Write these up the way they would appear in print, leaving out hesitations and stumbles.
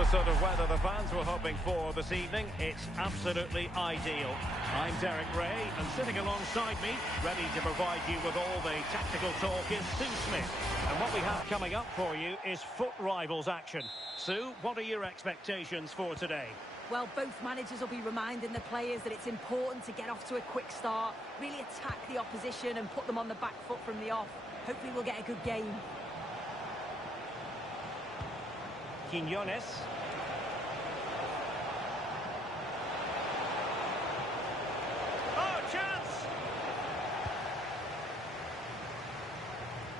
the sort of weather the fans were hoping for this evening. It's absolutely ideal. I'm Derek Ray, and sitting alongside me, ready to provide you with all the tactical talk, is Sue Smith. And what we have coming up for you is foot rivals action. Sue, what are your expectations for today? Well, both managers will be reminding the players that it's important to get off to a quick start, really attack the opposition and put them on the back foot from the off. Hopefully we'll get a good game. Quiñones. Oh, chance!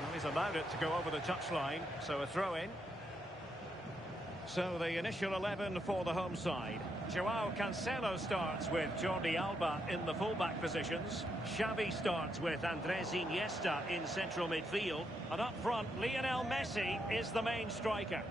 Well, he's allowed it to go over the touchline, so a throw-in. So the initial 11 for the home side. Joao Cancelo starts with Jordi Alba in the fullback positions. Xavi starts with Andres Iniesta in central midfield. And up front, Lionel Messi is the main striker.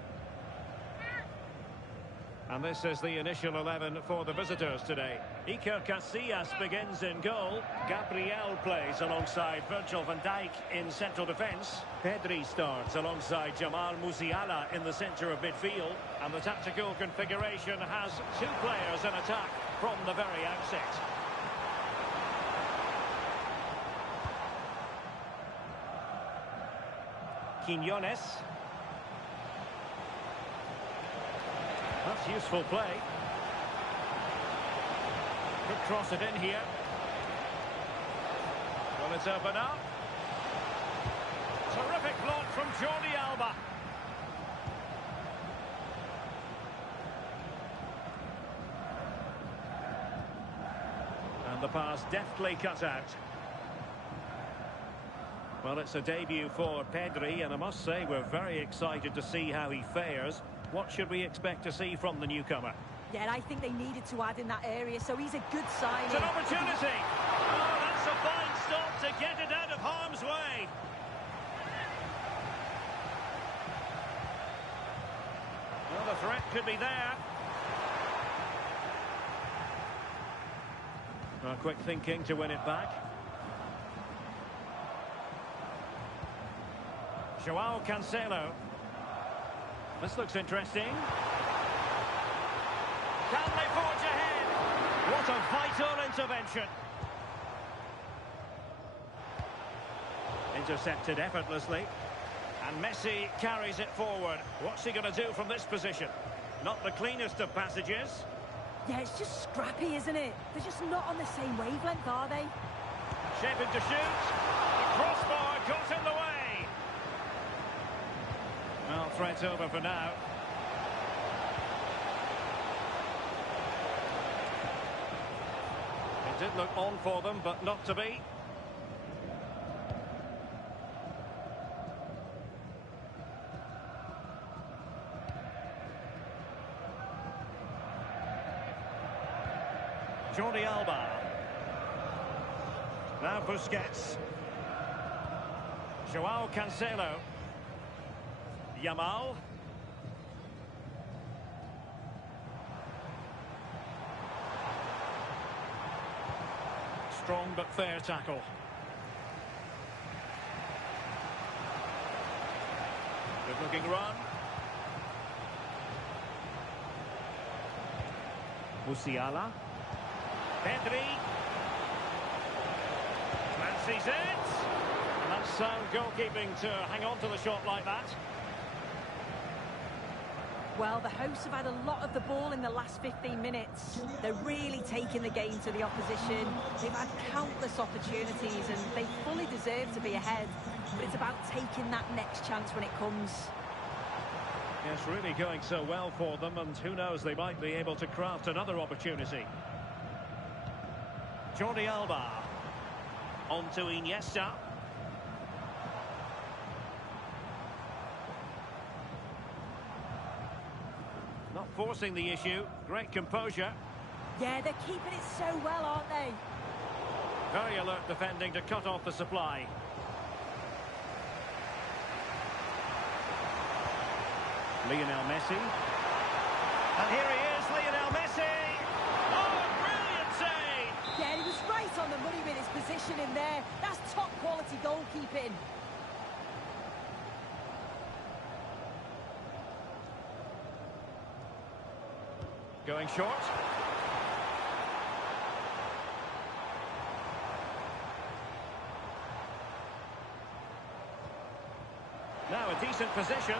And this is the initial 11 for the visitors today. Iker Casillas begins in goal. Gabriel plays alongside Virgil van Dijk in central defence. Pedri starts alongside Jamal Musiala in the centre of midfield. And the tactical configuration has two players in attack from the very outset. Quiñones. That's useful play. Could cross it in here. Well, it's open up. Terrific block from Jordi Alba. And the pass deftly cut out. Well, it's a debut for Pedri, and I must say we're very excited to see how he fares. What should we expect to see from the newcomer? Yeah, I think they needed to add in that area, so he's a good sign. It's an opportunity! Oh, that's a fine stop to get it out of harm's way. Well, the threat could be there. Well, quick thinking to win it back. Joao Cancelo. This looks interesting. Can they forge ahead? What a vital intervention. Intercepted effortlessly. And Messi carries it forward. What's he going to do from this position? Not the cleanest of passages. Yeah, it's just scrappy, isn't it? They're just not on the same wavelength, are they? Shaping to shoot. The crossbar got in the way. Well, threat's over for now. It did look on for them, but not to be. Jordi Alba. Now Busquets. Joao Cancelo. Yamal. Strong but fair tackle. Good looking run. Musiala. Pedri. Fancies it. And that's sound goalkeeping to hang on to the shot like that. Well, the hosts have had a lot of the ball in the last 15 minutes. They're really taking the game to the opposition. They've had countless opportunities and they fully deserve to be ahead. But it's about taking that next chance when it comes. Yes, really going so well for them, and who knows, they might be able to craft another opportunity. Jordi Alba. On to Iniesta. Not forcing the issue. Great composure. Yeah, they're keeping it so well, aren't they? Very alert defending to cut off the supply. Lionel Messi. And here he is, Lionel Messi. Oh, brilliant save! Yeah, he was right on the money with his position in there. That's top quality goalkeeping. Going short. Now a decent position.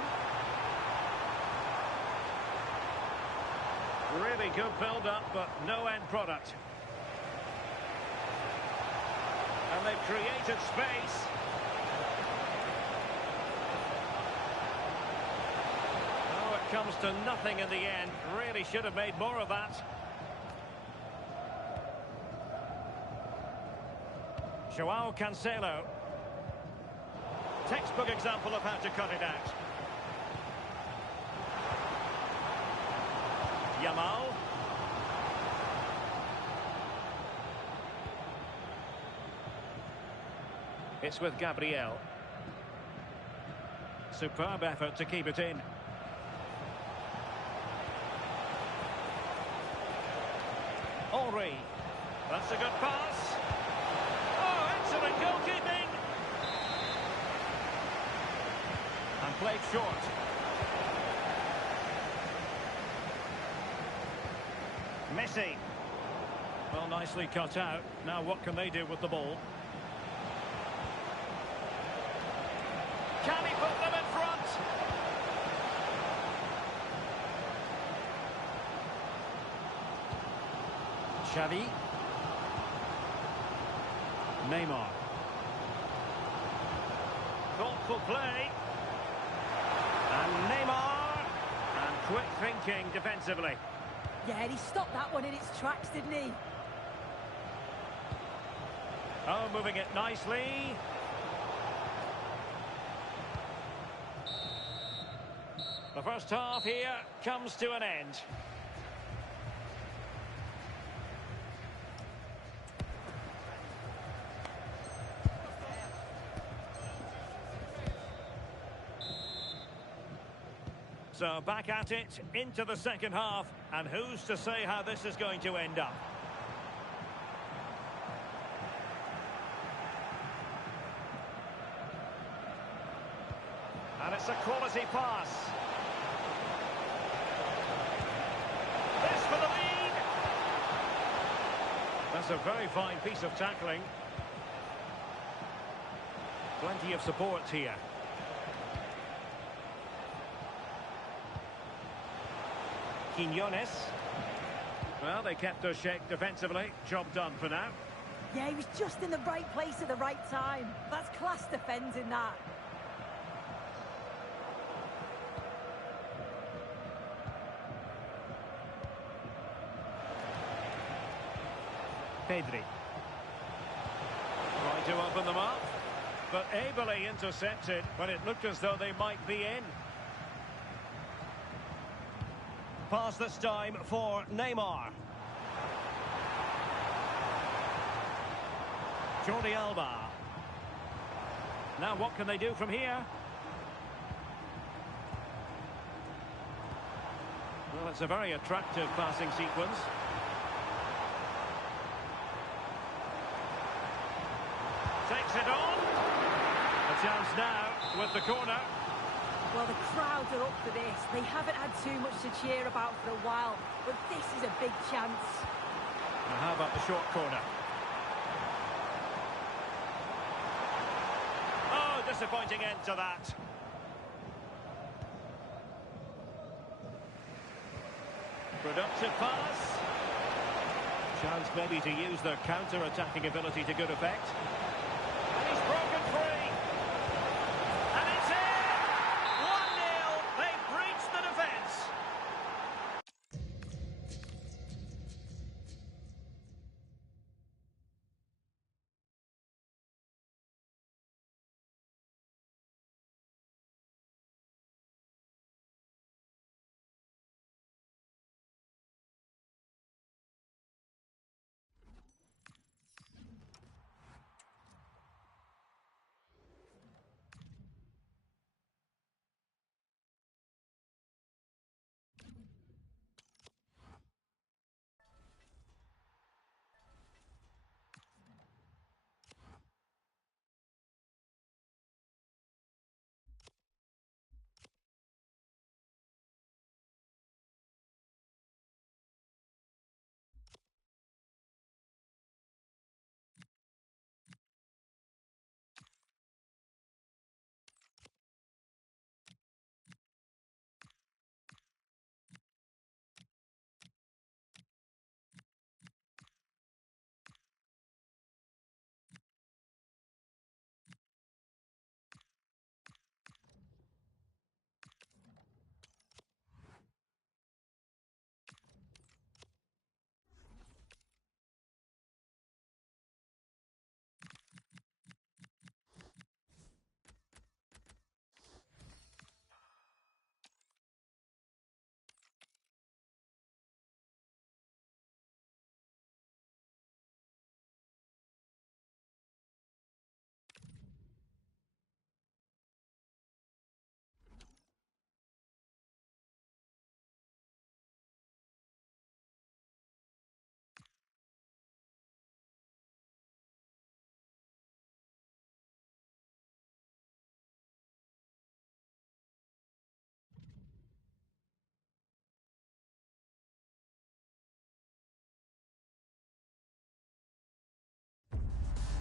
Really good build-up, but no end product. And they've created space. Oh, it comes to nothing in the end. Really should have made more of that. Joao Cancelo. Textbook example of how to cut it out. Yamal. It's with Gabriel. Superb effort to keep it in. Henry. That's a good pass. Oh, excellent goalkeeping. And played short. Messi. Well, nicely cut out. Now what can they do with the ball? Can he put them in front? Xavi. Neymar. Thoughtful play. And Neymar. And quick thinking defensively. Yeah, he stopped that one in its tracks, didn't he? Oh, moving it nicely. The first half here comes to an end. So back at it, into the second half, and who's to say how this is going to end up? And it's a quality pass. This for the lead. That's a very fine piece of tackling. Plenty of support here. Quinones. Well, they kept us shape defensively. Job done for now. Yeah, he was just in the right place at the right time. That's class defending, that. Pedri. Trying to open them up, but ably intercepted when it looked as though they might be in. Pass this time for Neymar. Jordi Alba. Now what can they do from here? Well, it's a very attractive passing sequence. Takes it on. A chance now with the corner. Well, the crowds are up for this. They haven't had too much to cheer about for a while, but this is a big chance. Now how about the short corner? Oh, disappointing end to that. Productive pass. Chance maybe to use their counter-attacking ability to good effect. And he's broken free. And it's in! 1-0. They've breached the defence.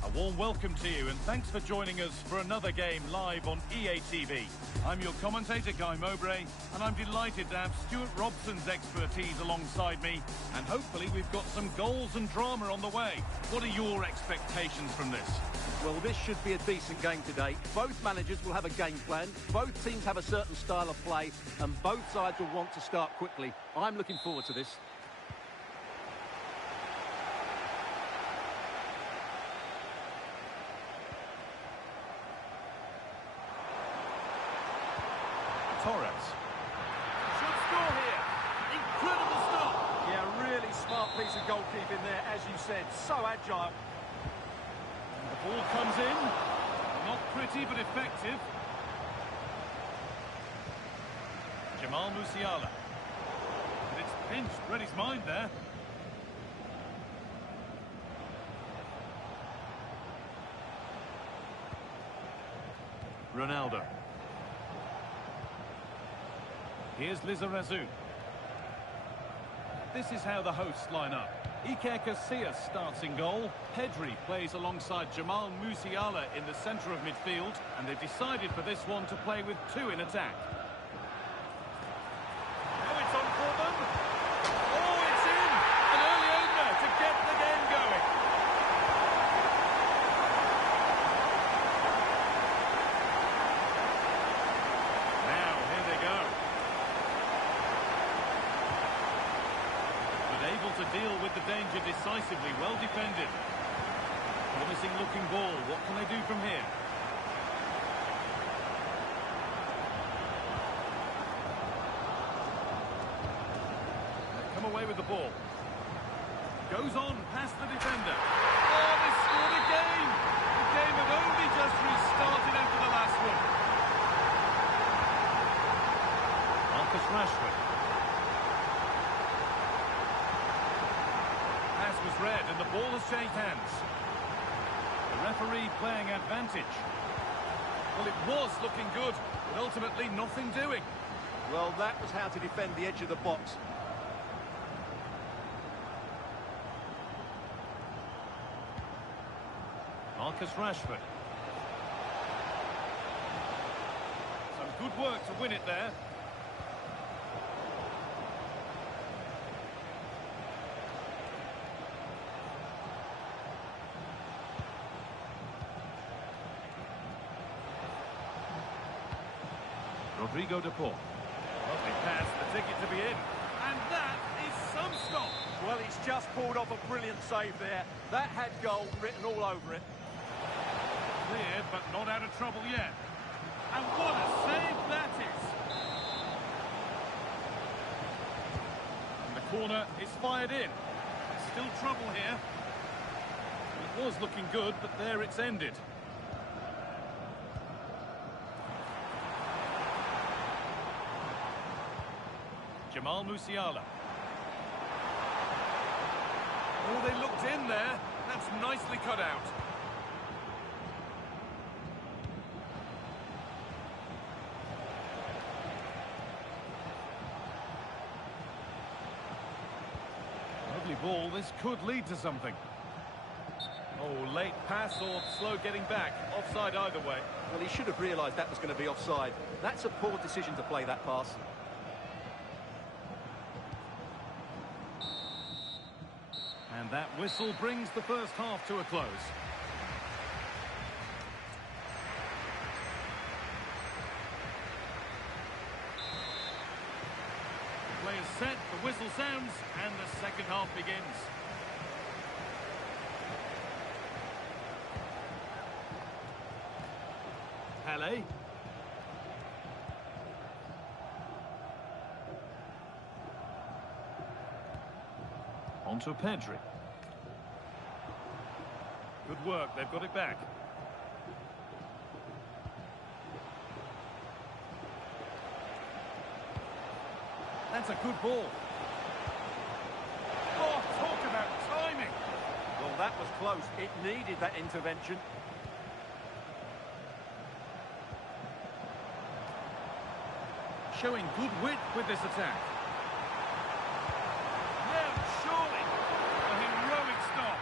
A warm welcome to you, and thanks for joining us for another game live on EA TV. I'm your commentator, Guy Mowbray, and I'm delighted to have Stuart Robson's expertise alongside me, and hopefully we've got some goals and drama on the way. What are your expectations from this? Well, this should be a decent game today. Both managers will have a game plan, both teams have a certain style of play, and both sides will want to start quickly. I'm looking forward to this. Torres. Should score here. Incredible stop. Yeah, really smart piece of goalkeeping there, as you said. So agile. And the ball comes in. Not pretty, but effective. Jamal Musiala. And it's pinched. Read his mind there. Ronaldo. Here's Lizarazu. This is how the hosts line up. Iker Casillas starts in goal. Pedri plays alongside Jamal Musiala in the centre of midfield. And they've decided for this one to play with two in attack. Oh, it's on for them. Oh, it's in! An early opener to get the game going. Now, here they go. Able to deal with the danger decisively, well defended. Promising looking ball, what can they do from here? They've come away with the ball. Goes on past the defender. Oh, they scored again! The game had only just restarted after the last one. Marcus Rashford. Was read and the ball has changed hands. The referee playing advantage. Well, it was looking good, but ultimately nothing doing. Well, that was how to defend the edge of the box. Marcus Rashford. Some good work to win it there. Rodrigo de Paul. Lovely pass, the ticket to be in. And that is some stop. Well, he's just pulled off a brilliant save there. That had goal written all over it. Cleared, but not out of trouble yet. And what a save that is. And the corner is fired in. Still trouble here. It was looking good, but there it's ended. Jamal Musiala. Oh, they looked in there. That's nicely cut out. Lovely ball. This could lead to something. Oh, late pass or slow getting back. Offside either way. Well, he should have realised that was going to be offside. That's a poor decision to play that pass. And that whistle brings the first half to a close. The play is set, the whistle sounds, and the second half begins. Pele. Onto Pedri. Good work, they've got it back. That's a good ball. Oh, talk about timing. Well, that was close. It needed that intervention. Showing good wit with this attack. Now, surely, a heroic stop.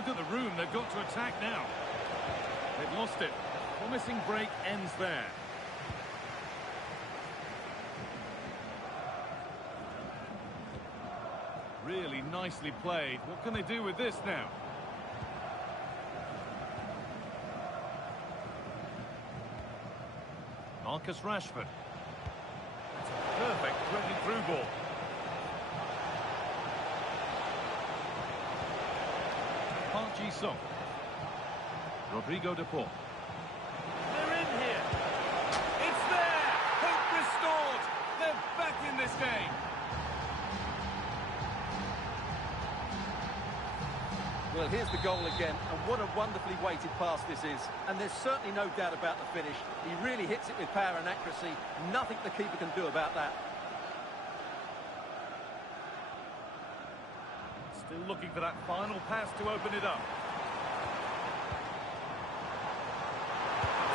look at the room they've got to attack now. They've lost it. Promising break ends there. Really nicely played. What can they do with this now? Marcus Rashford. That's a perfect threading through ball. Park Ji-sung. Rodrigo de Paul. They're in here. It's there. Hope restored. They're back in this game. Well, here's the goal again, and what a wonderfully weighted pass this is. And there's certainly no doubt about the finish. He really hits it with power and accuracy. Nothing the keeper can do about that. Still looking for that final pass to open it up.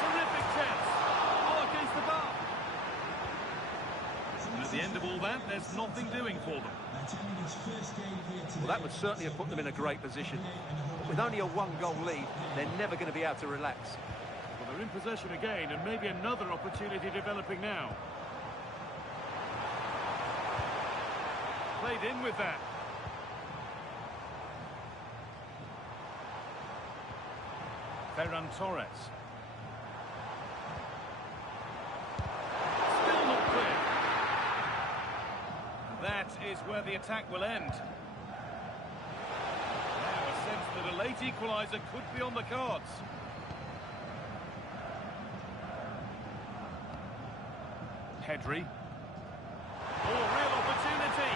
Terrific chance. Oh, against the bar. And at the end of all that, there's nothing doing for them. Well, that would certainly have put them in a great position. But with only a one-goal lead, they're never going to be able to relax. Well, they're in possession again, and maybe another opportunity developing now. Played in with that. Ferran Torres. Still not clear. That is where the attack will end. Now a sense that a late equaliser could be on the cards. Pedri. Oh, real opportunity.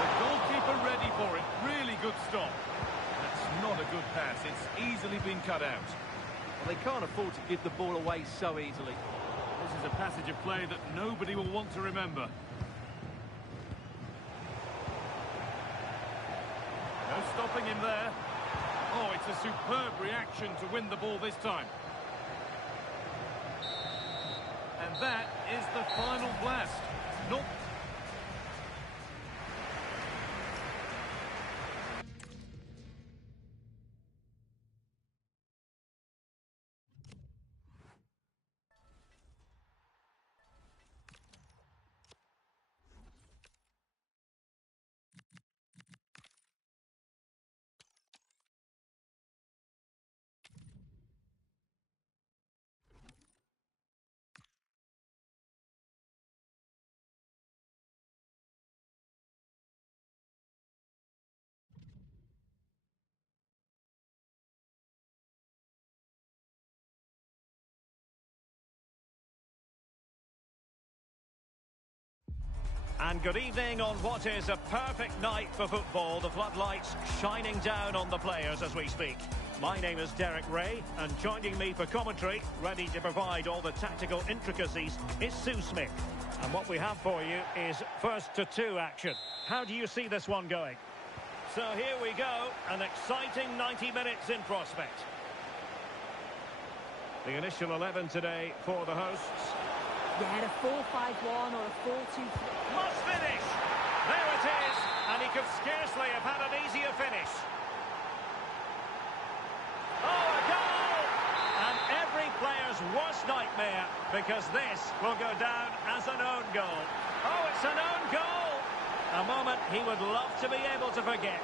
The goalkeeper ready for it. Really good stop. That's not a good pass. It's easily been cut out. Well, they can't afford to give the ball away so easily. This is a passage of play that nobody will want to remember. No stopping him there. Oh, it's a superb reaction to win the ball this time. And that is the final blast. Not... And good evening on what is a perfect night for football. The floodlights shining down on the players as we speak. My name is Derek Ray, and joining me for commentary, ready to provide all the tactical intricacies, is Sue Smith. And what we have for you is first to two action. How do you see this one going? So here we go, an exciting 90 minutes in prospect. The initial 11 today for the hosts. Yeah, a 4-5-1 or a 4-2-3. Must finish! There it is! And he could scarcely have had an easier finish. Oh, a goal! And every player's worst nightmare, because this will go down as an own goal. Oh, it's an own goal! A moment he would love to be able to forget.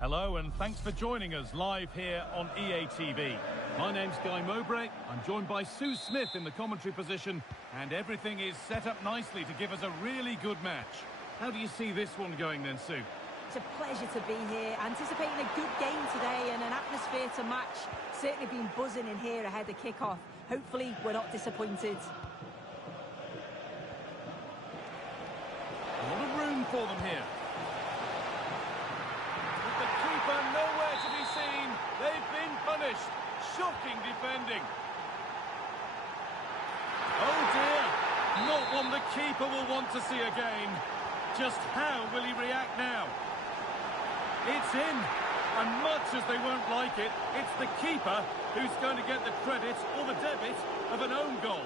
Hello and thanks for joining us live here on EA TV. My name's Guy Mowbray. I'm joined by Sue Smith in the commentary position, and everything is set up nicely to give us a really good match. How do you see this one going then, Sue? It's a pleasure to be here, anticipating a good game today and an atmosphere to match. Certainly been buzzing in here ahead of kick-off. Hopefully we're not disappointed. A lot of room for them here. With the keeper nowhere to be seen, they've been punished. Shocking defending. Oh dear, not one the keeper will want to see again. Just how will he react now? It's in, and much as they won't like it, it's the keeper who's going to get the credit or the debit of an own goal.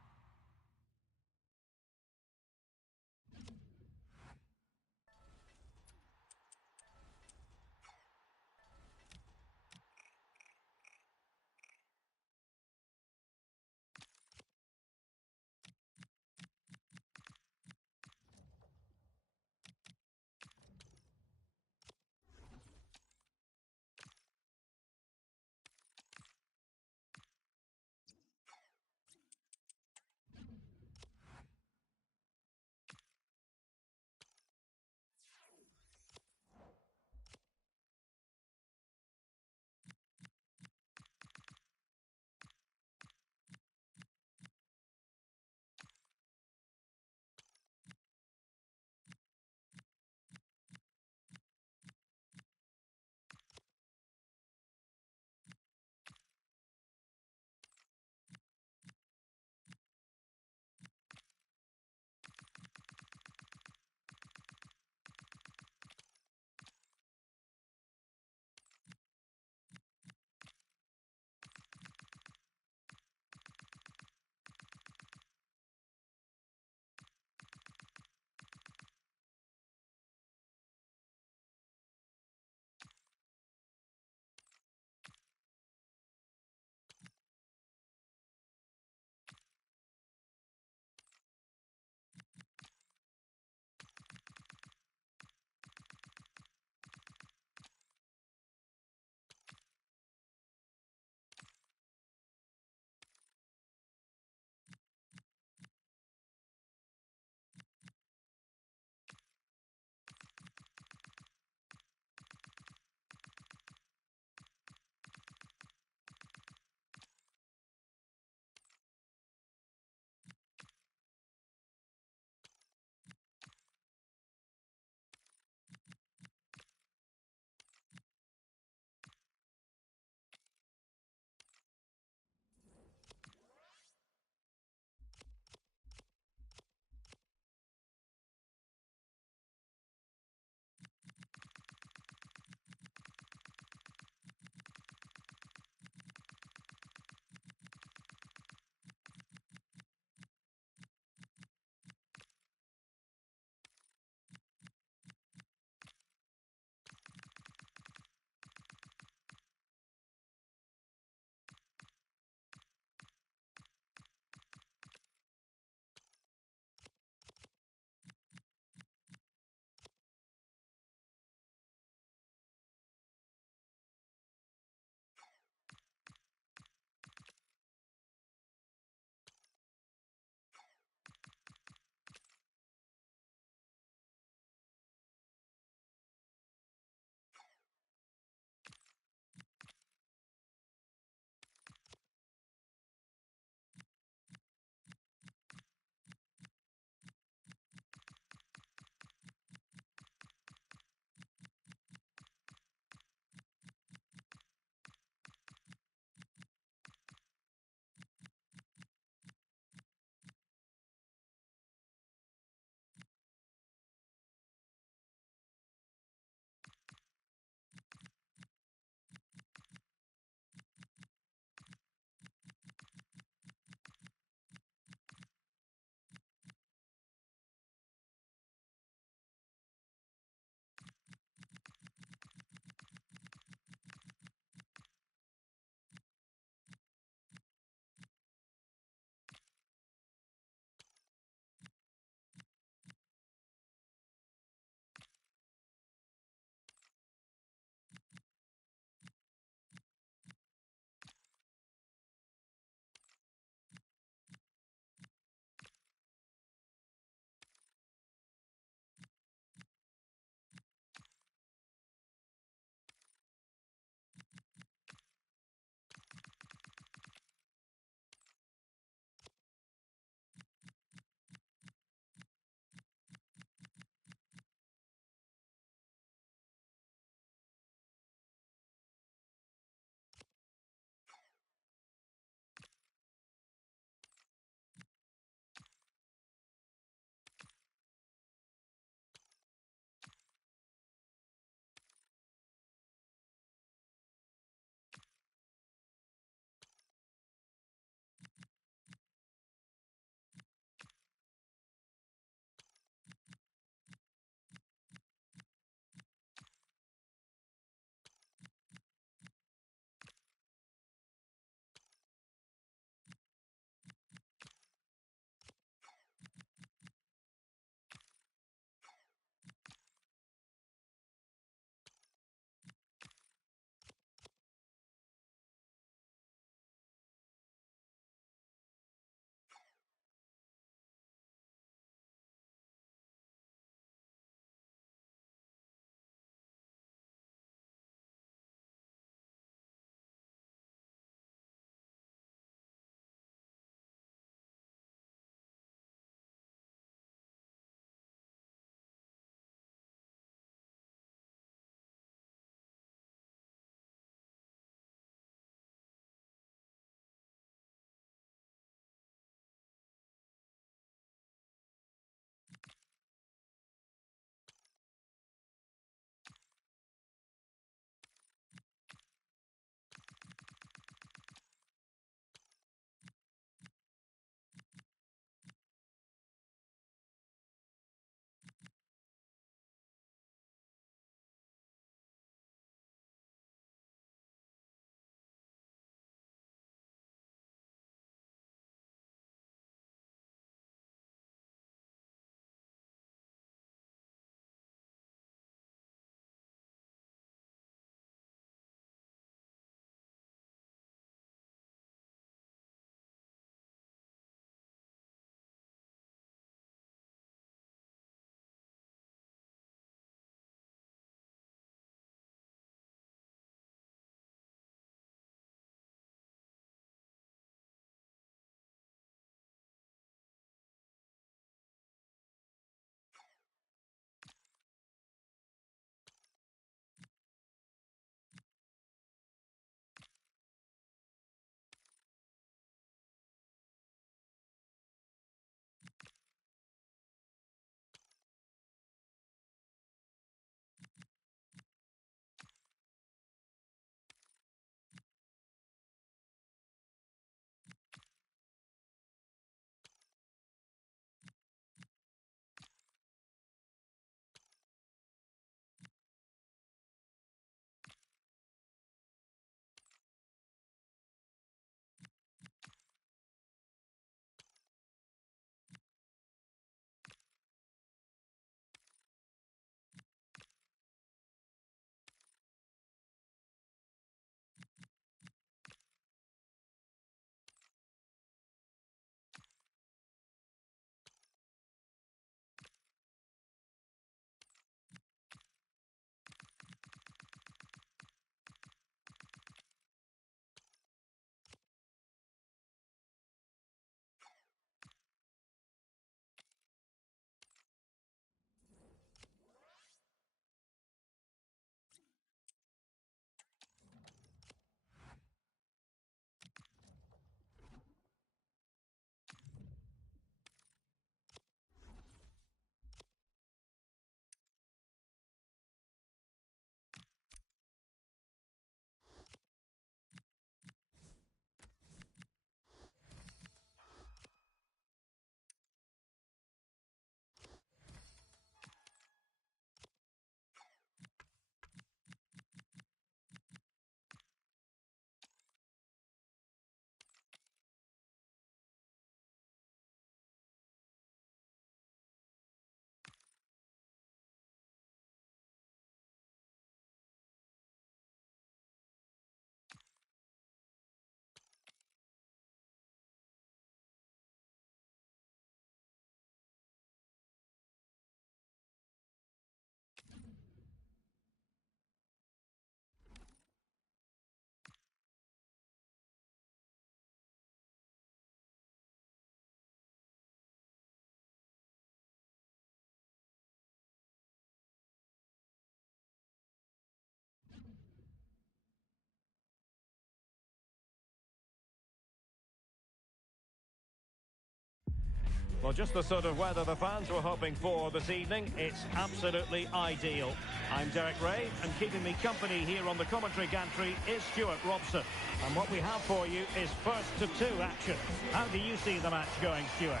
Well, just the sort of weather the fans were hoping for this evening. It's absolutely ideal. I'm Derek Ray, and keeping me company here on the commentary gantry is Stuart Robson. And what we have for you is first to two action. How do you see the match going, Stuart?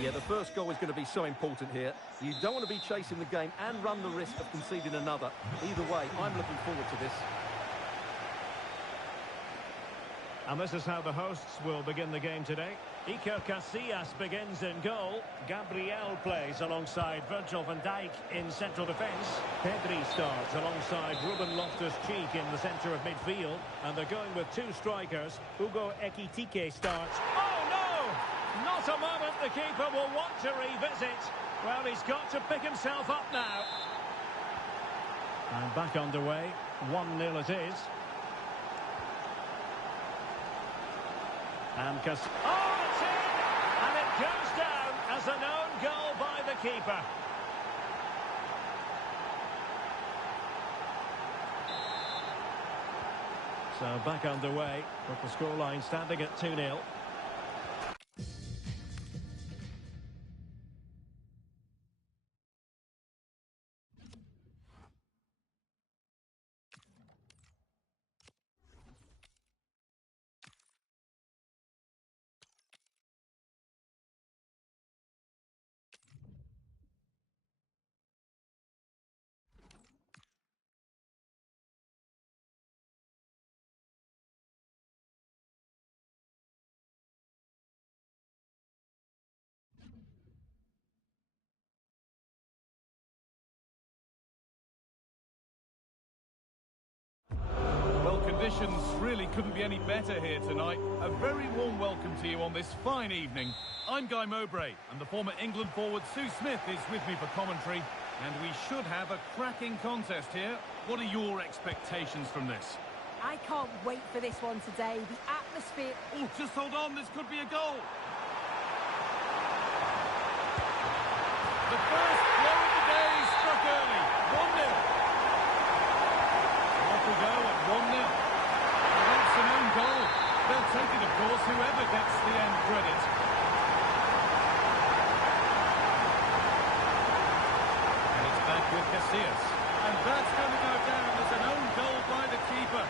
Yeah, the first goal is going to be so important here. You don't want to be chasing the game and run the risk of conceding another. Either way, I'm looking forward to this. And this is how the hosts will begin the game today. Iker Casillas begins in goal. Gabriel plays alongside Virgil van Dijk in central defence. Pedri starts alongside Ruben Loftus-Cheek in the centre of midfield. And they're going with two strikers. Hugo Ekitike starts. Oh, no! Not a moment the keeper will want to revisit. Well, he's got to pick himself up now. And back underway. 1-0 it is. And oh, it's in! And it goes down as an own goal by the keeper. So back underway, with the scoreline standing at 2-0. Conditions really couldn't be any better here tonight. A very warm welcome to you on this fine evening. I'm Guy Mowbray, and the former England forward Sue Smith is with me for commentary, and we should have a cracking contest here. What are your expectations from this? I can't wait for this one today. The atmosphere... Oh, just hold on, this could be a goal. The first blow of the day struck early. 1-0. Off we go at 1-0. That's an own goal. They'll take it, of course, whoever gets the end credit. And it's back with Casillas. And that's going to go down as an own goal by the keeper.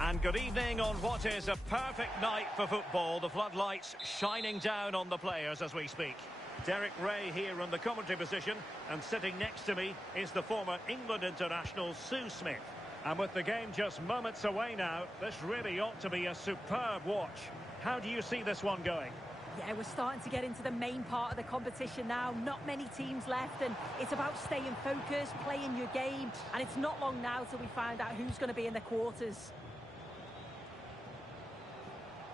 And good evening on what is a perfect night for football. The floodlights shining down on the players as we speak. Derek Ray here in the commentary position, and sitting next to me is the former England international Sue Smith. And with the game just moments away now, this really ought to be a superb watch. How do you see this one going? Yeah, we're starting to get into the main part of the competition now. Not many teams left, and it's about staying focused, playing your game, and it's not long now till we find out who's going to be in the quarters.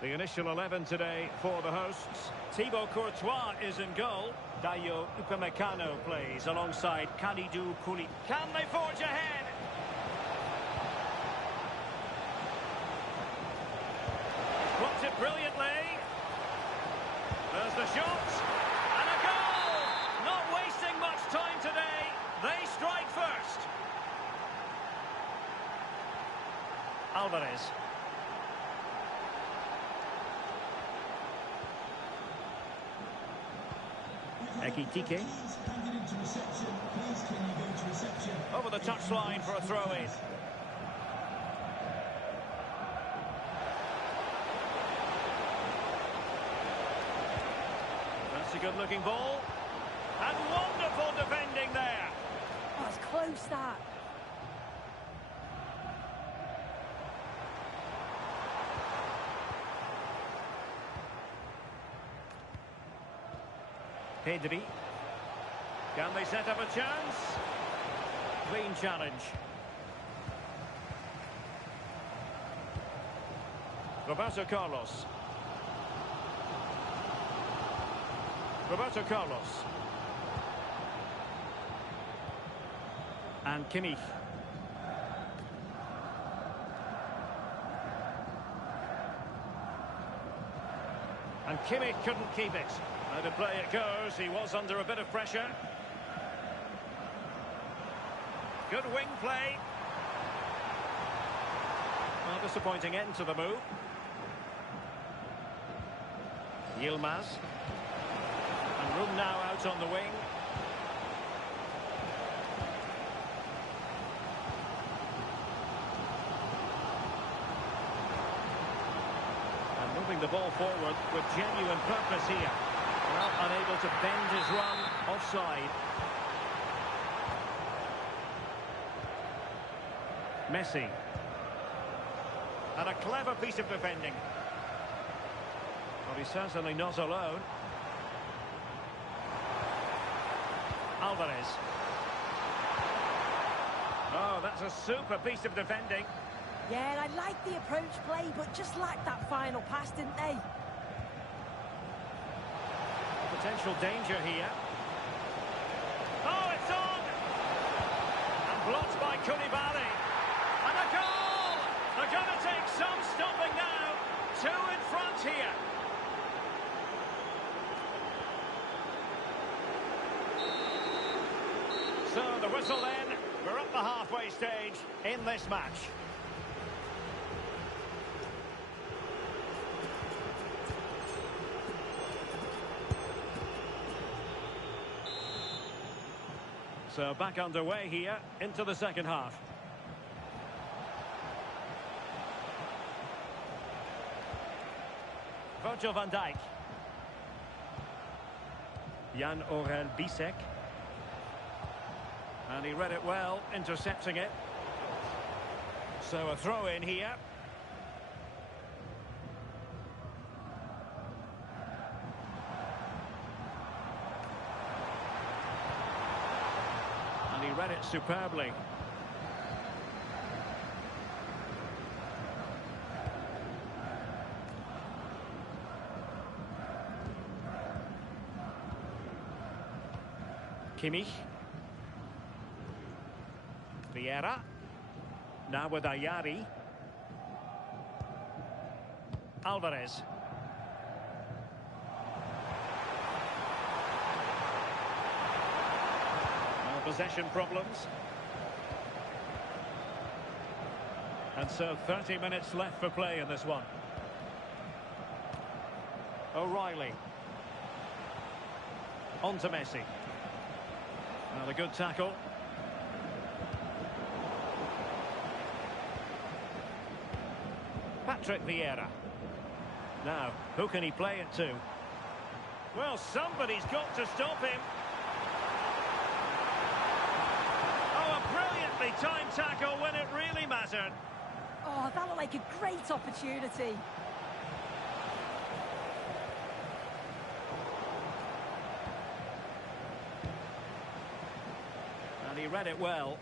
The initial 11 today for the hosts. Thibaut Courtois is in goal. Dayo Upamecano plays alongside Kalidou Koulibaly. Can they forge ahead? Blocked it brilliantly. There's the shot. And a goal! Not wasting much time today. They strike first. Alvarez. Ekitike. Over the touchline for a throw-in. That's a good-looking ball. And wonderful defending there. Oh, it's close, that. Pedri. Can they set up a chance? Clean challenge. Roberto Carlos. Roberto Carlos. And Kimmich. And Kimmich couldn't keep it. How to play it goes. He was under a bit of pressure. Good wing play. Well, disappointing end to the move. Yilmaz. And room now out on the wing. And moving the ball forward with genuine purpose here. Well, unable to bend his run, offside. Messi. And a clever piece of defending. But he's certainly not alone. Alvarez. Oh, that's a super piece of defending. Yeah, I like the approach play, but just lacked that final pass, didn't they? Potential danger here. Oh, it's on! And blocked by Koulibaly. And a goal! They're going to take some stopping now. Two in front here. So the whistle then. We're at the halfway stage in this match. So back underway here into the second half. Virgil van Dijk. Jan Orel Bisek. And he read it well, intercepting it. So a throw in here. And he read it superbly. Kimmich. Vieira. Now with Ayari. Alvarez. No possession problems. And so 30 minutes left for play in this one. O'Reilly. On to Messi. Well, a good tackle. Patrick Vieira. Now, who can he play it to? Well, somebody's got to stop him. Oh, a brilliantly timed tackle when it really mattered. Oh, that looked like a great opportunity. And he read it well.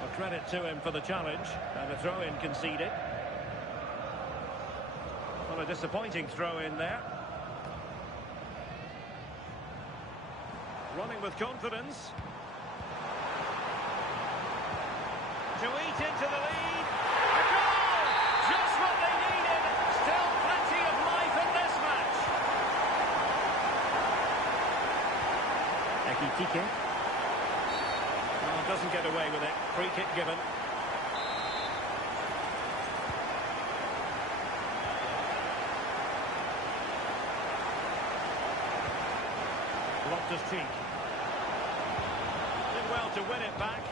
Well, credit to him for the challenge, and the throw-in conceded. Well, a disappointing throw-in there. Running with confidence. To eat into the lead. A goal! Just what they needed. Still plenty of life in this match. Ekitike. Oh, doesn't get away with it. Free kick given. Loftus-Cheek. Did well to win it back.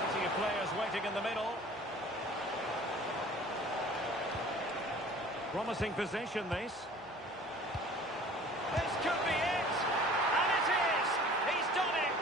Plenty of players waiting in the middle. Promising position, this. This could be it! And it is! He's done it!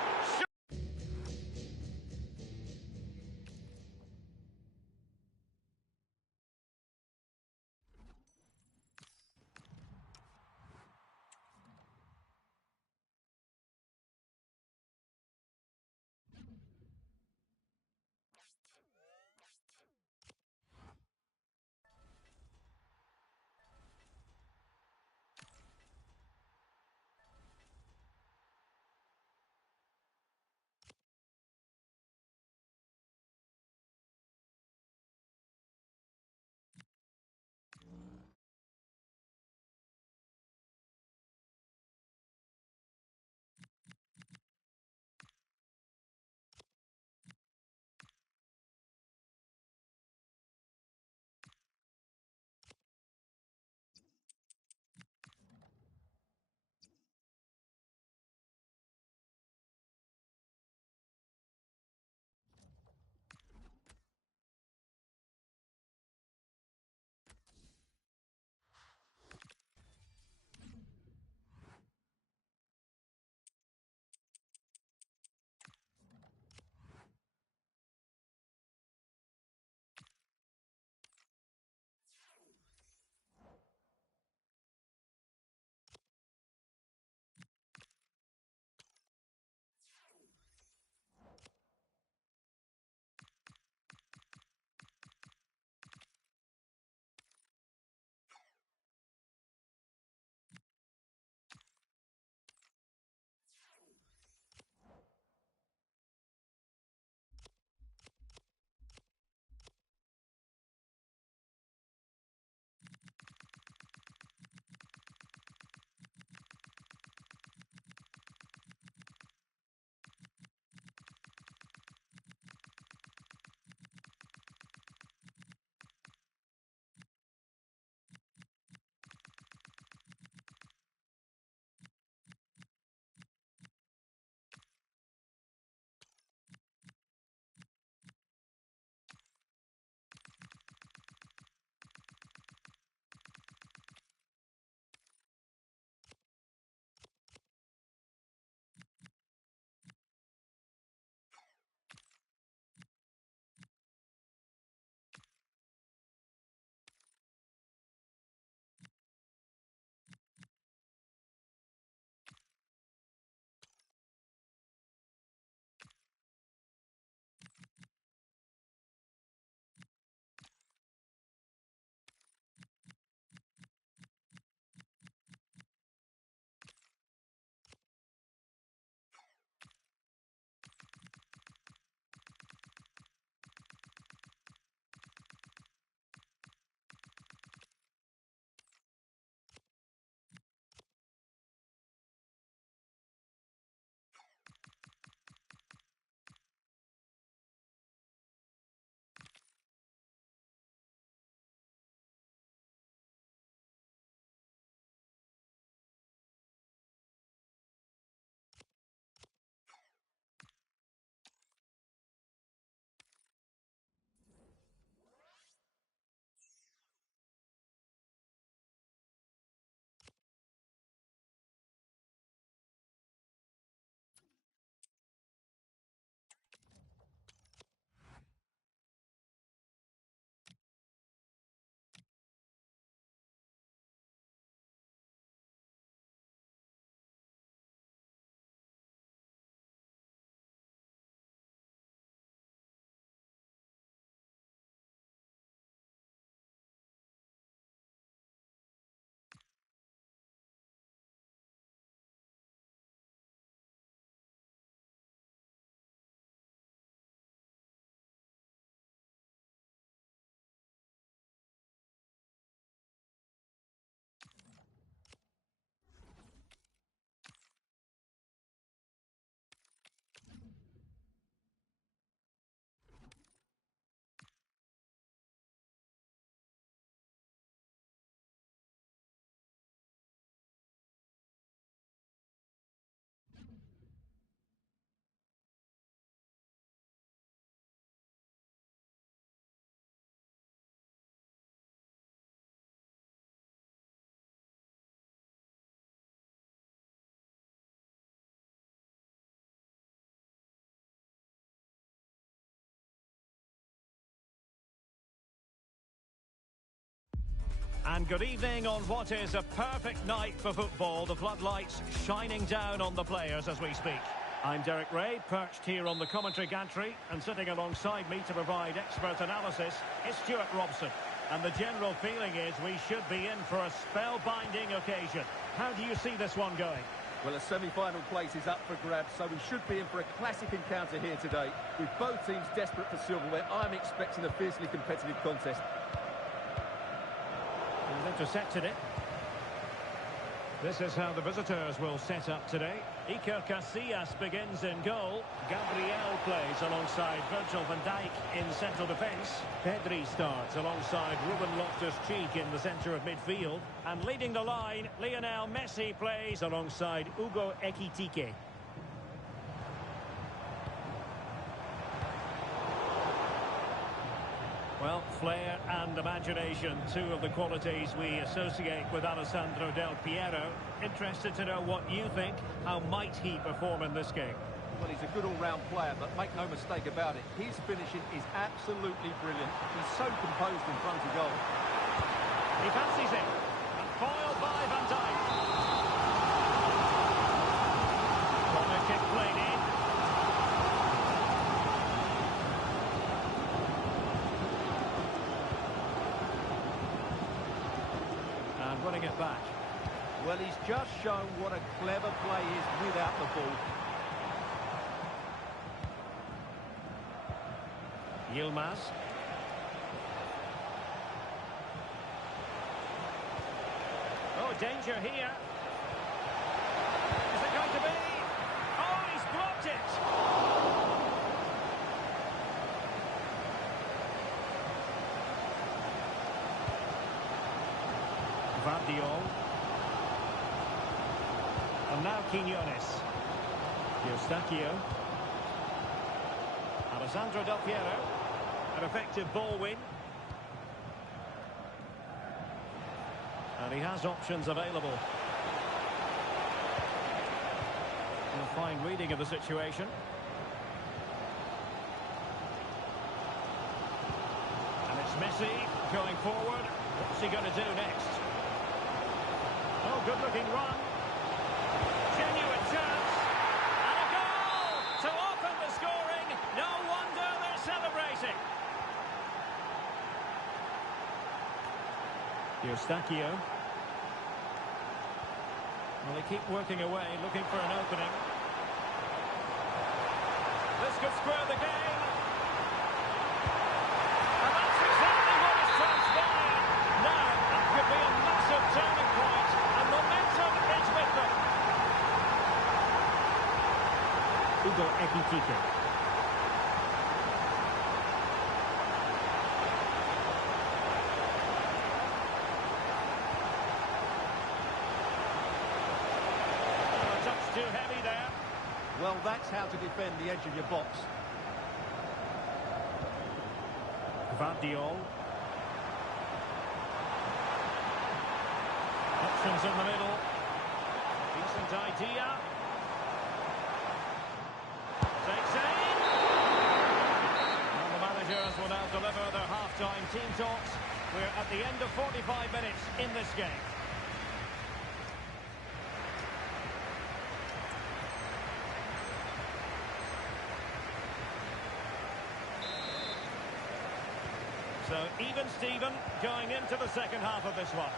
And good evening on what is a perfect night for football. The floodlights shining down on the players as we speak. I'm Derek Ray, perched here on the commentary gantry, and sitting alongside me to provide expert analysis is Stuart Robson. And the general feeling is we should be in for a spellbinding occasion. How do you see this one going? Well, a semi-final place is up for grabs, so we should be in for a classic encounter here today. With both teams desperate for silverware, I'm expecting a fiercely competitive contest. He's intercepted it. This is how the visitors will set up today. Iker Casillas begins in goal. Gabriel plays alongside Virgil van Dijk in central defence. Pedri starts alongside Ruben Loftus-Cheek in the centre of midfield. And leading the line, Lionel Messi plays alongside Hugo Ekitike. Well, flair and imagination, two of the qualities we associate with Alessandro Del Piero. Interested to know what you think. How might he perform in this game? Well, he's a good all-round player, but make no mistake about it, his finishing is absolutely brilliant. He's so composed in front of goal. He fancies it. And foiled by Van Dijk. Corner kick played in. Running it back. Well, he's just shown what a clever play is without the ball. Yilmaz. Oh, danger here. Is it going to be? Oh, he's blocked it. Vardiol. And now Quiñones. Eustachio. Alessandro Del Piero. An effective ball win. And he has options available. A fine reading of the situation. And it's Messi going forward. What's he going to do next? Oh, good-looking run. Genuine chance. And a goal to open the scoring. No wonder they're celebrating. Eustachio. Well, they keep working away, looking for an opening. This could square the game. And that's exactly what is transpired. Now, that could be a massive turning point. And momentum is with them. Hugo Ekitike. A touch too heavy there. Well, that's how to defend the edge of your box. Vardiol. Options in the middle. Decent idea. Takes aim. And the managers will now deliver their half-time team talks. We're at the end of 45 minutes in this game. So even Steven going into the second half of this one.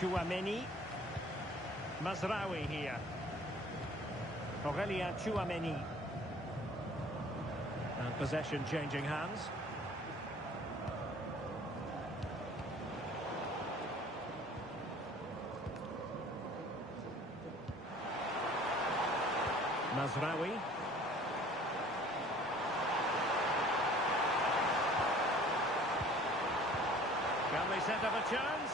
Chouameni. Mazraoui here. Aurelien Chouameni. And possession changing hands. Mazraoui. Can they set up a chance?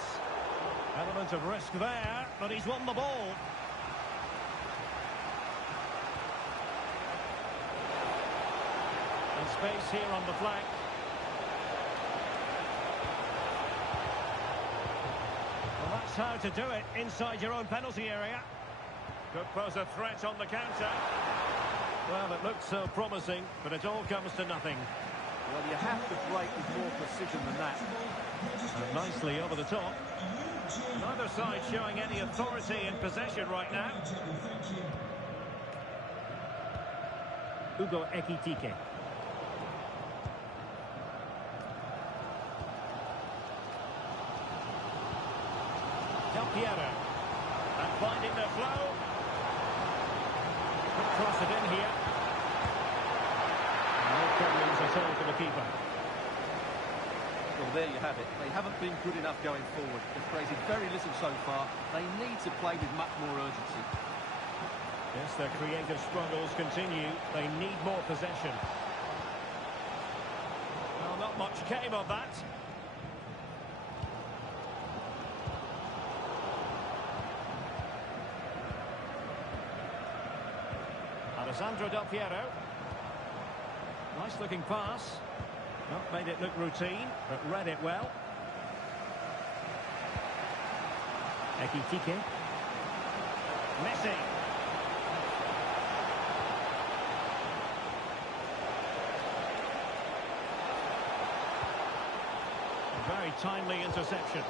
Element of risk there, but he's won the ball. And space here on the flank. Well, that's how to do it inside your own penalty area. Could pose a threat on the counter. Well, it looked so promising, but it all comes to nothing. Well, you have to break with more precision than that. And nicely over the top. Neither side showing any authority in possession right now. Ugo Ekitike. Del Piero. And finding the flow. Could cross it in here. No problems at all for the keeper. Well, there you have it. They haven't been good enough going forward. They've created very little so far. They need to play with much more urgency. Yes, their creative struggles continue. They need more possession. Well, not much came of that. Alessandro Del Piero. Nice looking pass. Not made it look routine, but read it well. Ekitike. Messi. A very timely interception.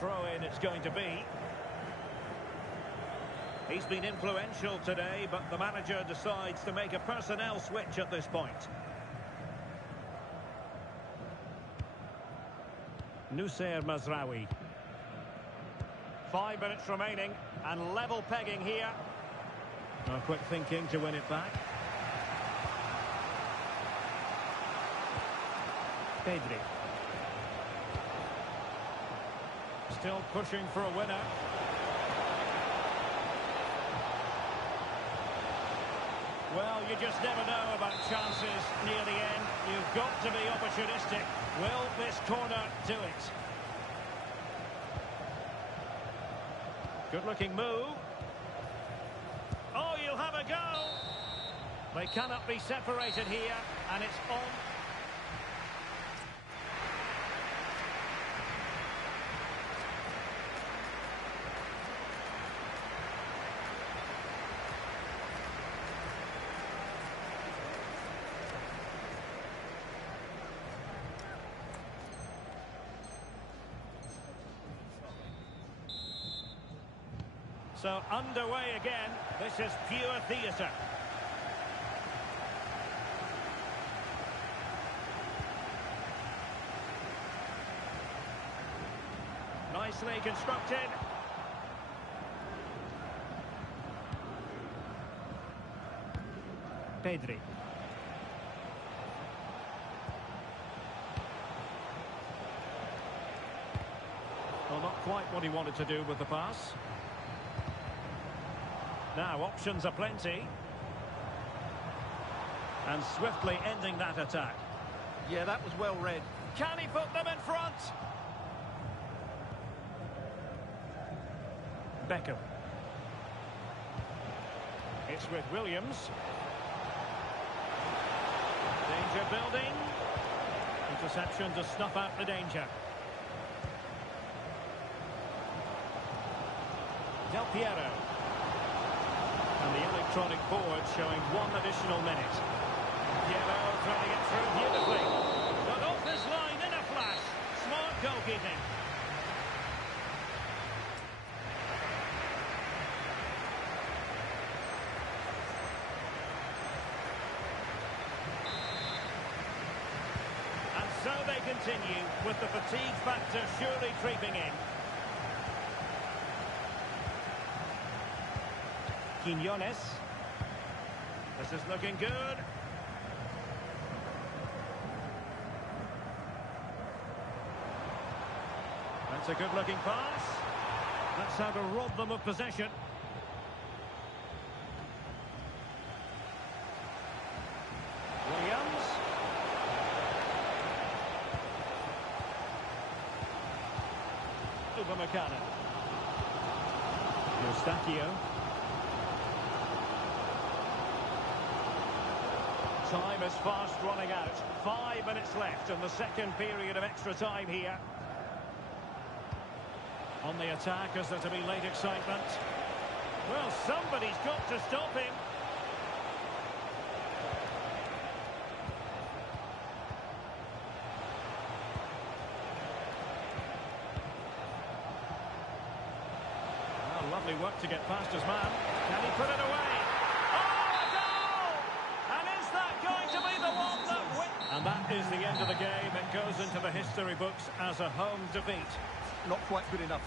Throw-in it's going to be. He's been influential today, but the manager decides to make a personnel switch at this point. Nusayr Mazraoui. 5 minutes remaining, and level pegging here. No quick thinking to win it back. Pedri. Still pushing for a winner. Well, you just never know about chances near the end. You've got to be opportunistic. Will this corner do it? Good-looking move. Oh, you'll have a go. They cannot be separated here, and it's on. So underway again. This is pure theatre. Nicely constructed. Pedri. Well, not quite what he wanted to do with the pass. Now, options are plenty. And swiftly ending that attack. Yeah, that was well read. Can he put them in front? Beckham. It's with Williams. Danger building. Interception to snuff out the danger. Del Piero. And the electronic board showing 1 additional minute. Piero threading it through beautifully. But off this line in a flash. Smart goalkeeping. And so they continue with the fatigue factor surely creeping in. Quiñones. This is looking good. That's a good-looking pass. That's how to rob them of possession. Williams. Upamecano. Eustachio. Time is fast running out. 5 minutes left in the second period of extra time here. On the attack, is there to be late excitement? Well, somebody's got to stop him. Well, lovely work to get past his man. Can he put it away? And that is the end of the game. It goes into the history books as a home defeat. Not quite good enough.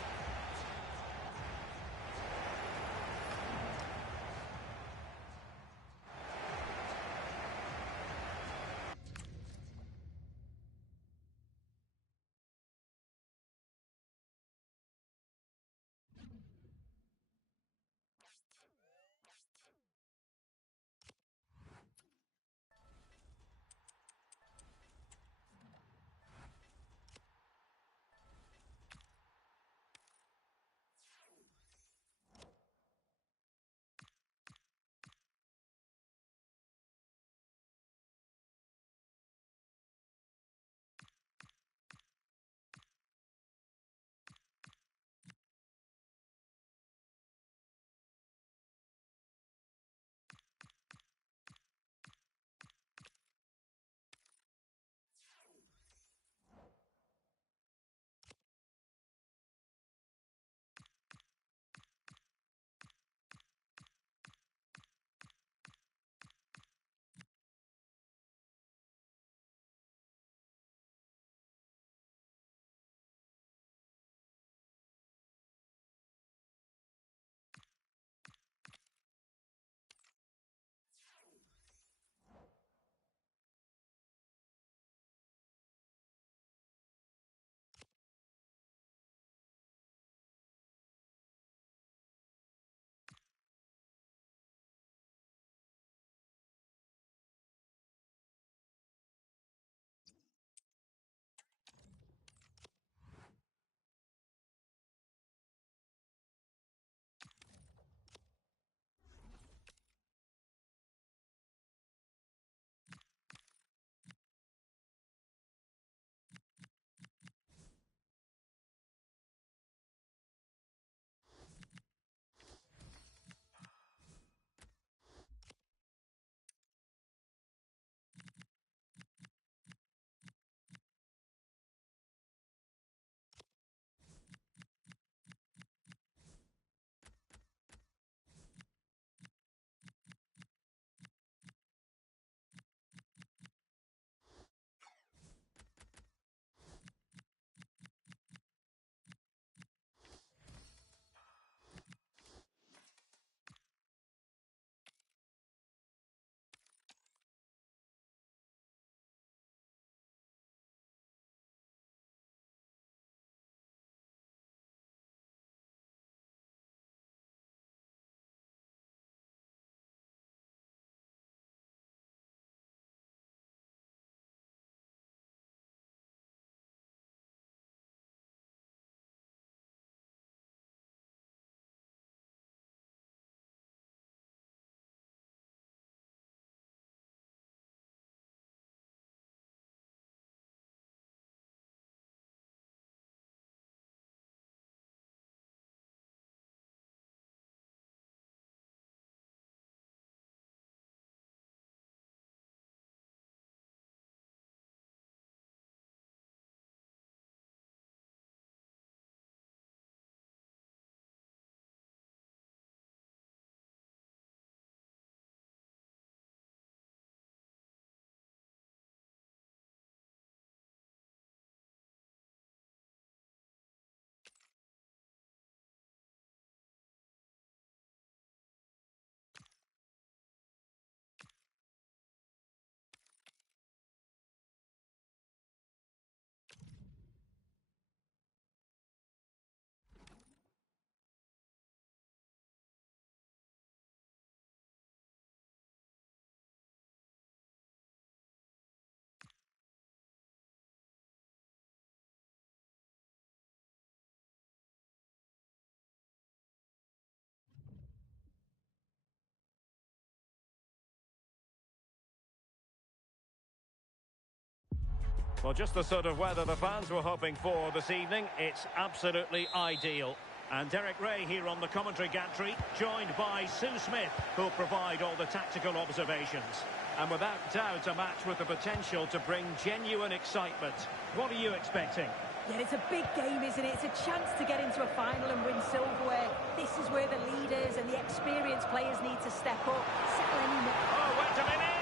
Well, just the sort of weather the fans were hoping for this evening. It's absolutely ideal. And Derek Ray here on the commentary gantry, joined by Sue Smith, who'll provide all the tactical observations. And without doubt, a match with the potential to bring genuine excitement. What are you expecting? Yeah, it's a big game, isn't it? It's a chance to get into a final and win silverware. This is where the leaders and the experienced players need to step up. Settle any more. Oh, wait a minute!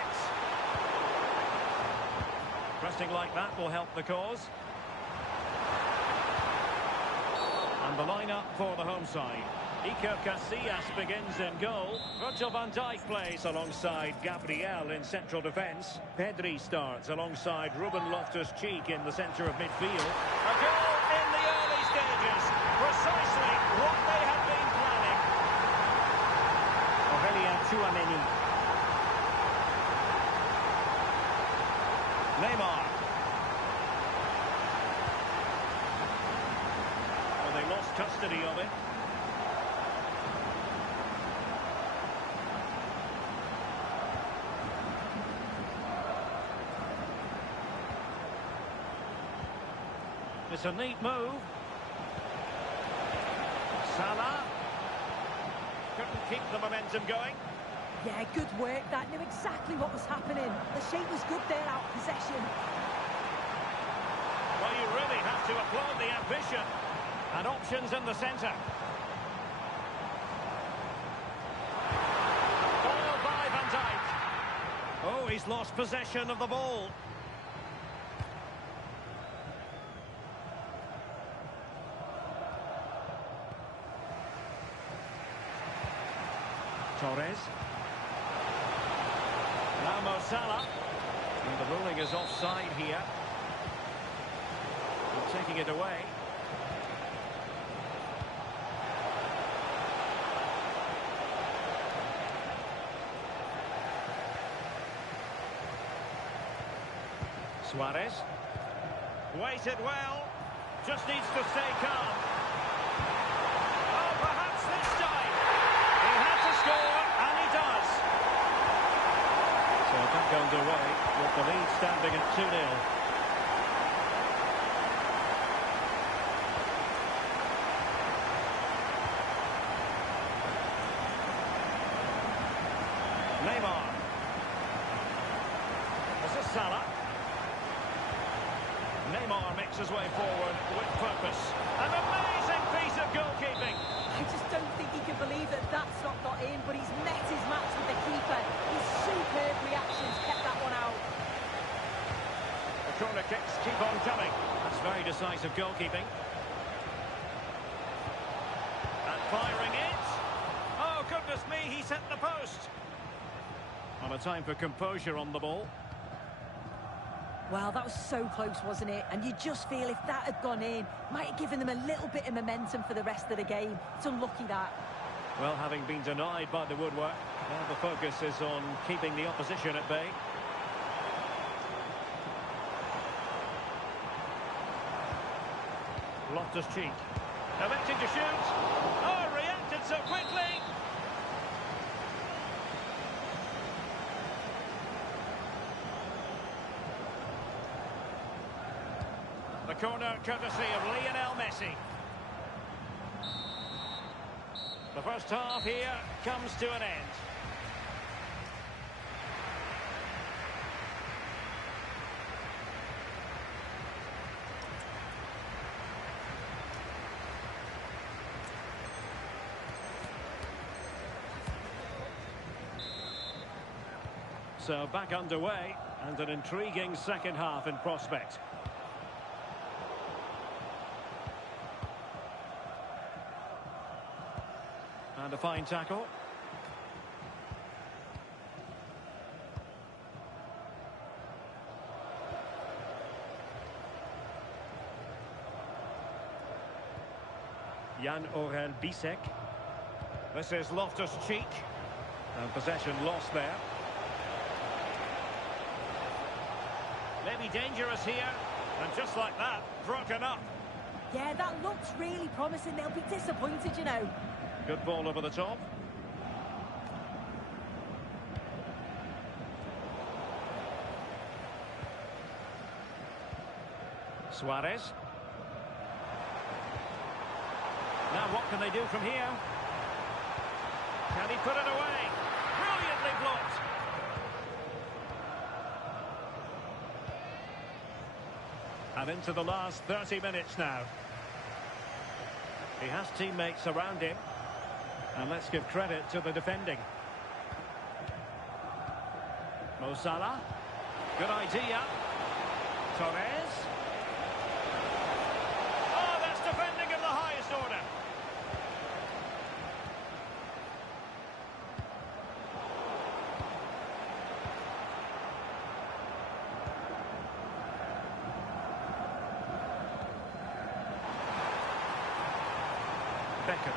Pressing like that will help the cause. And the lineup for the home side. Iker Casillas begins in goal. Virgil van Dijk plays alongside Gabriel in central defence. Pedri starts alongside Ruben Loftus-Cheek in the centre of midfield. A goal in the early stages. Precisely what they had been planning. Aurélien Tchouaméni. Neymar. Well, they lost custody of it. It's a neat move. Salah. Couldn't keep the momentum going. Yeah, good work. That knew exactly what was happening. The shape was good there, out of possession. Well, you really have to applaud the ambition. And options in the centre. Foiled by Van Dijk. Oh, he's lost possession of the ball. Torres. Now Mo Salah. And the ruling is offside here. And taking it away. Suarez. Waited well. Just needs to stay calm. Oh, perhaps this time. He had to score, and he does. So back underway, with the lead standing at 2-0. Neymar. This is Salah. Neymar makes his way forward with purpose. An amazing piece of goalkeeping. I just don't think he can believe that that's not got in, but he's met his match with the keeper. His superb reactions kept that one out. The corner kicks keep on coming. That's very decisive goalkeeping. And firing it. Oh, goodness me, he set the post. On a time for composure on the ball. Well, that was so close, wasn't it? And you just feel if that had gone in, might have given them a little bit of momentum for the rest of the game. It's unlucky that. Well, having been denied by the woodwork, now the focus is on keeping the opposition at bay. Loftus-Cheek. Electing to shoot. Oh, reacted so quickly. The corner courtesy of Lionel Messi. The first half here comes to an end. So back underway and an intriguing second half in prospect. And a fine tackle. Jan-Orel Bisek. This is Loftus-Cheek. And possession lost there. Maybe dangerous here. And just like that, broken up. Yeah, that looks really promising. They'll be disappointed, you know. Good ball over the top. Suarez. Now what can they do from here? Can he put it away? Brilliantly blocked. And into the last 30 minutes now. He has teammates around him. And let's give credit to the defending. Mo Salah. Good idea. Torres. Oh, that's defending of the highest order. Beckham.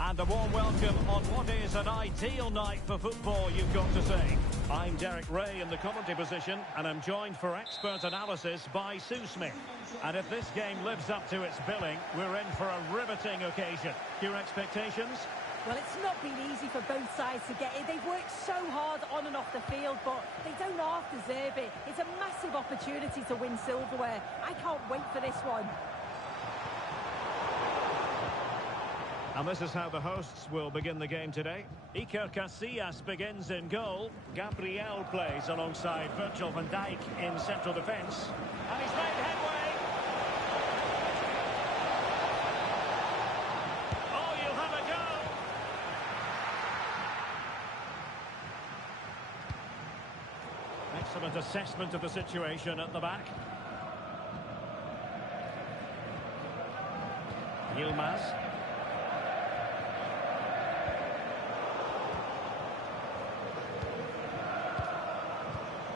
And a warm welcome on what is an ideal night for football, you've got to say. I'm Derek Ray in the commentary position, and I'm joined for expert analysis by Sue Smith. And if this game lives up to its billing, we're in for a riveting occasion. Your expectations? Well, it's not been easy for both sides to get it. They've worked so hard on and off the field, but they don't half deserve it. It's a massive opportunity to win silverware. I can't wait for this one. And this is how the hosts will begin the game today. Iker Casillas begins in goal. Gabriel plays alongside Virgil van Dijk in central defence. And he's made headway. Oh, you'll have a go. Excellent assessment of the situation at the back. Yilmaz.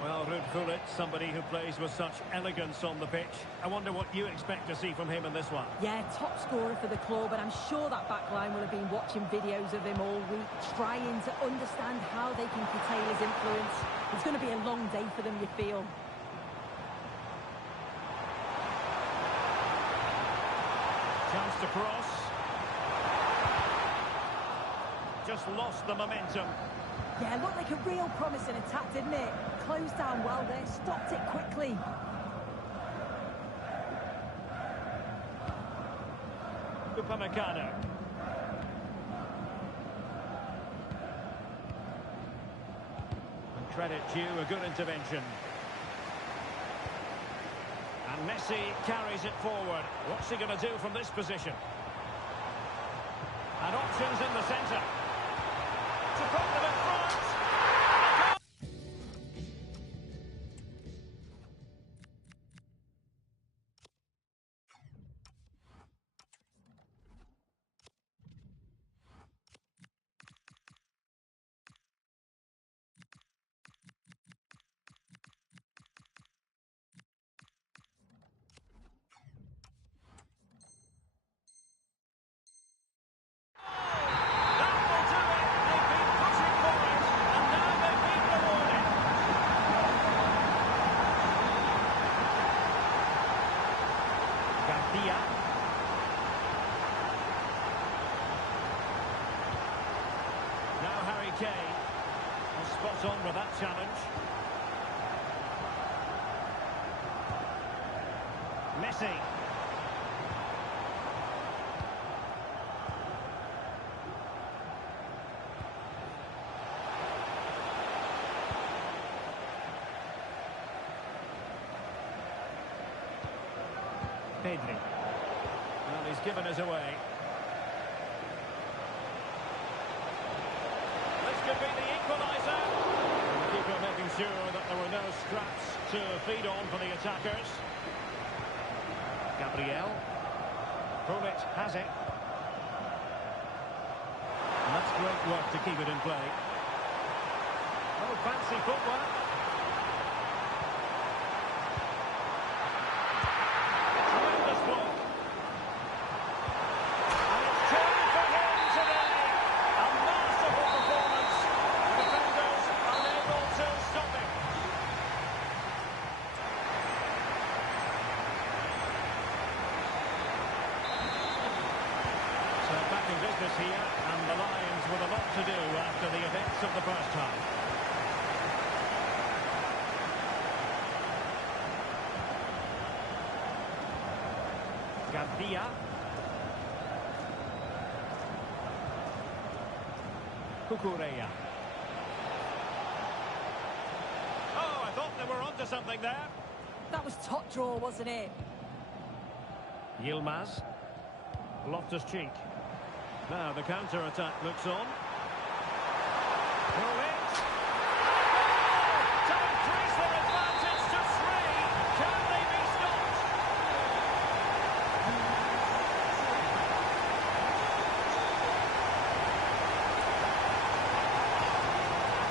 Well, Ruud Gullit, somebody who plays with such elegance on the pitch. I wonder what you expect to see from him in this one. Yeah, top scorer for the club, and I'm sure that back line will have been watching videos of him all week, trying to understand how they can curtail his influence. It's going to be a long day for them, you feel. Just a cross. Just lost the momentum. Yeah, looked like a real promising attack, didn't it? Closed down well there, stopped it quickly. Upamecano. And credit due, a good intervention. And Messi carries it forward. What's he going to do from this position? And options in the centre. To put them in front. Kane was spot on with that challenge. Messi. Pedri. Well, he's given us away. Could be the equaliser. The keeper making sure that there were no scraps to feed on for the attackers. Gabriel. Pullet has it. And that's great work to keep it in play. Oh, fancy footwork. Tremendous ball. And it's turned for him today. A masterful performance. Defenders unable to stop him. So back in business here, and the Lions with a lot to do after the events of the first half. Garcia. Cucurella. Oh, I thought they were onto something there. That was top draw, wasn't it? Yilmaz. Loftus-Cheek. Now the counter-attack looks on. Pull it. To increase their advantage to 3. Can they be stopped?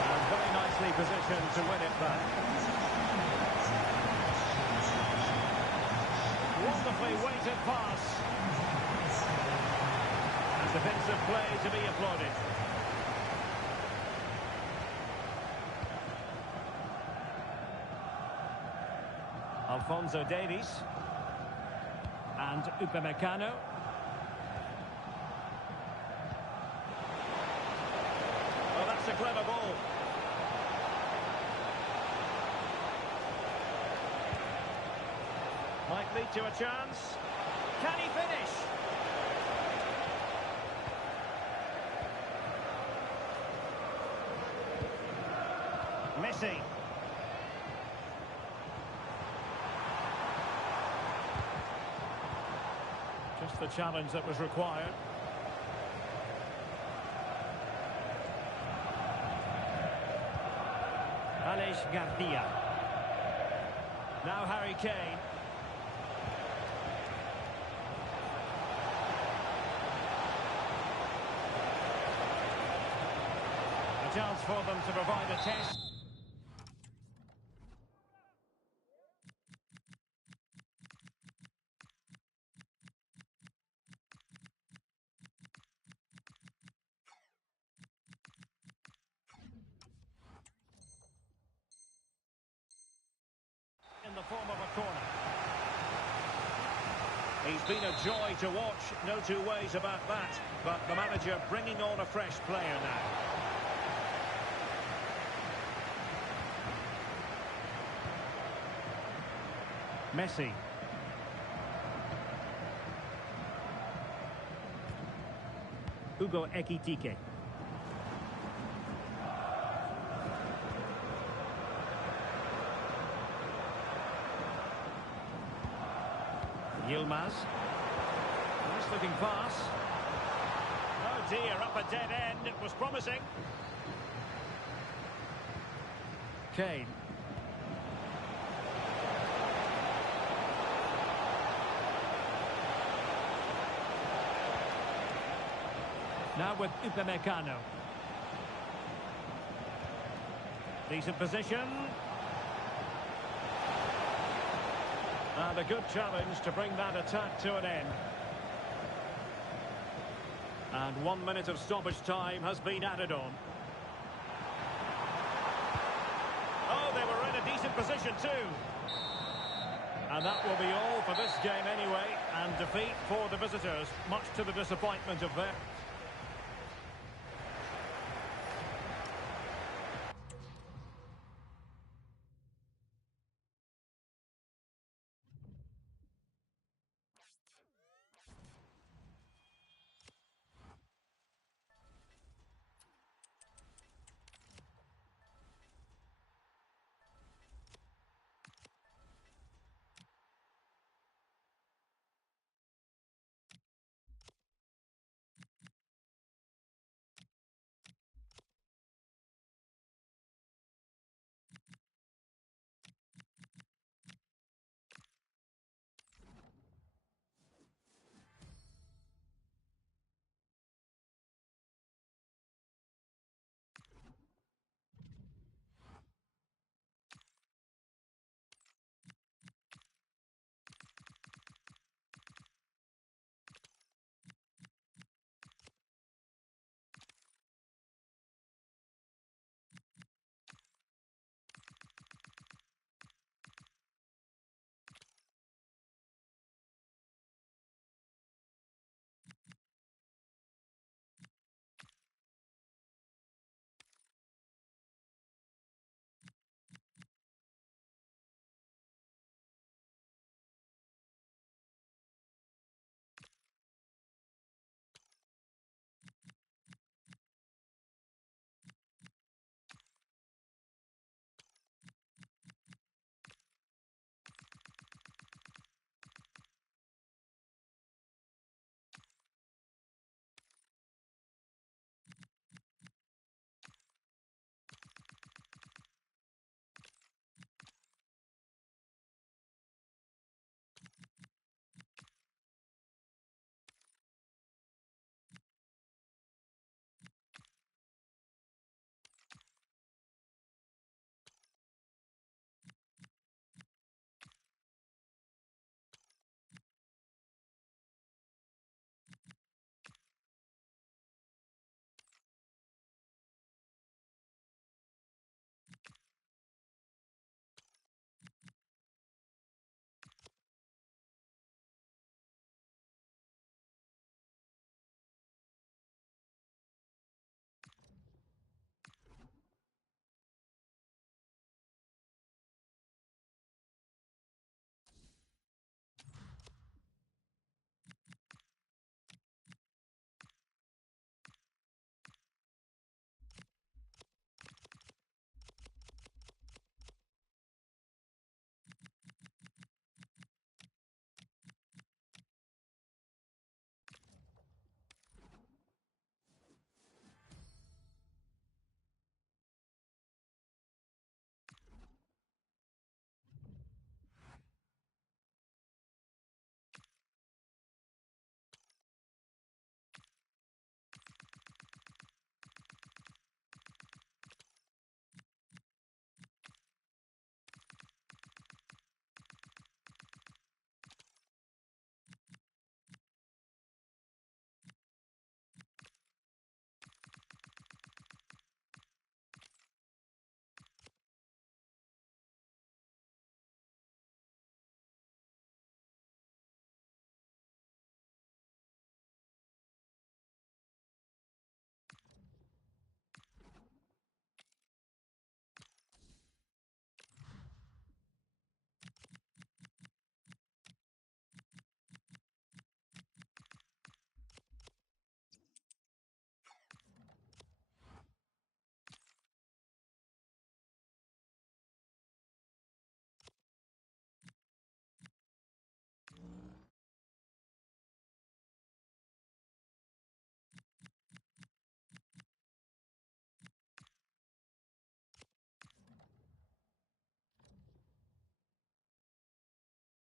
And very nicely positioned to win it back. Wonderfully weighted pass. And defensive play to be applauded. Alphonso Davies. And Upamecano. Oh, that's a clever ball. Might lead to a chance. Can he finish? Messi. Just the challenge that was required. Alex Garcia. Now Harry Kane. A chance for them to provide a test. In the form of a corner. He's been a joy to watch, no two ways about that. But the manager bringing on a fresh player now. Messi. Hugo Ekitike. Yilmaz. Nice looking pass. Oh dear, up a dead end. It was promising. Kane. Now with Upamecano. Decent position. And a good challenge to bring that attack to an end. And 1 minute of stoppage time has been added on. Oh, they were in a decent position too. And that will be all for this game anyway. And defeat for the visitors, much to the disappointment of their...